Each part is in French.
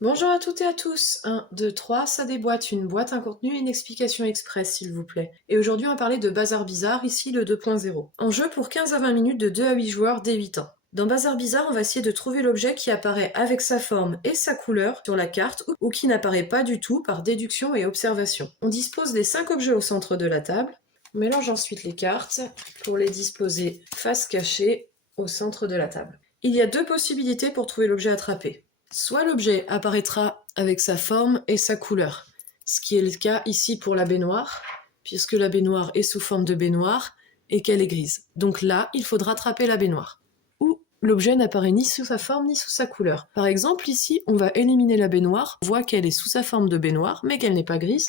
Bonjour à toutes et à tous. 1, 2, 3, ça déboîte. Une boîte, un contenu et une explication express, s'il vous plaît. Et aujourd'hui, on va parler de Bazar Bizarre, ici le 2.0. En jeu pour 15 à 20 minutes de 2 à 8 joueurs dès 8 ans. Dans Bazar Bizarre, on va essayer de trouver l'objet qui apparaît avec sa forme et sa couleur sur la carte ou qui n'apparaît pas du tout par déduction et observation. On dispose des 5 objets au centre de la table. On mélange ensuite les cartes pour les disposer face cachée au centre de la table. Il y a deux possibilités pour trouver l'objet attrapé. Soit l'objet apparaîtra avec sa forme et sa couleur, ce qui est le cas ici pour la baignoire, puisque la baignoire est sous forme de baignoire et qu'elle est grise. Donc là, il faudra attraper la baignoire. Ou l'objet n'apparaît ni sous sa forme ni sous sa couleur. Par exemple, ici, on va éliminer la baignoire, on voit qu'elle est sous sa forme de baignoire, mais qu'elle n'est pas grise.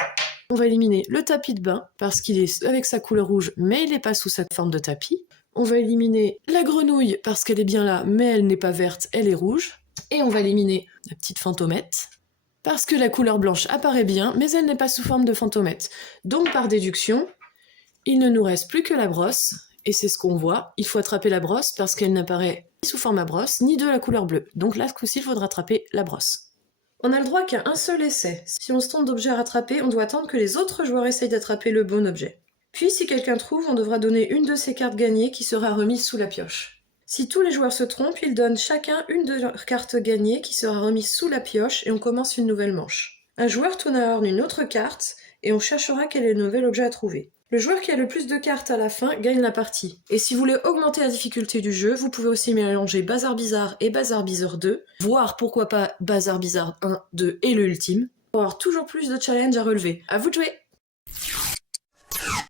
On va éliminer le tapis de bain, parce qu'il est avec sa couleur rouge, mais il n'est pas sous sa forme de tapis. On va éliminer la grenouille, parce qu'elle est bien là, mais elle n'est pas verte, elle est rouge. Et on va éliminer la petite fantomette, parce que la couleur blanche apparaît bien, mais elle n'est pas sous forme de fantomette. Donc par déduction, il ne nous reste plus que la brosse, et c'est ce qu'on voit. Il faut attraper la brosse parce qu'elle n'apparaît ni sous forme à brosse, ni de la couleur bleue. Donc là, ce coup-ci, il faudra attraper la brosse. On a le droit qu'à un seul essai. Si on se trompe d'objet à rattraper, on doit attendre que les autres joueurs essayent d'attraper le bon objet. Puis si quelqu'un trouve, on devra donner une de ses cartes gagnées qui sera remise sous la pioche. Si tous les joueurs se trompent, ils donnent chacun une de leurs cartes gagnées qui sera remise sous la pioche et on commence une nouvelle manche. Un joueur tourne alors une autre carte et on cherchera quel est le nouvel objet à trouver. Le joueur qui a le plus de cartes à la fin gagne la partie. Et si vous voulez augmenter la difficulté du jeu, vous pouvez aussi mélanger Bazar Bizarre et Bazar Bizarre 2, voire pourquoi pas Bazar Bizarre 1, 2 et le ultime, pour avoir toujours plus de challenges à relever. À vous de jouer!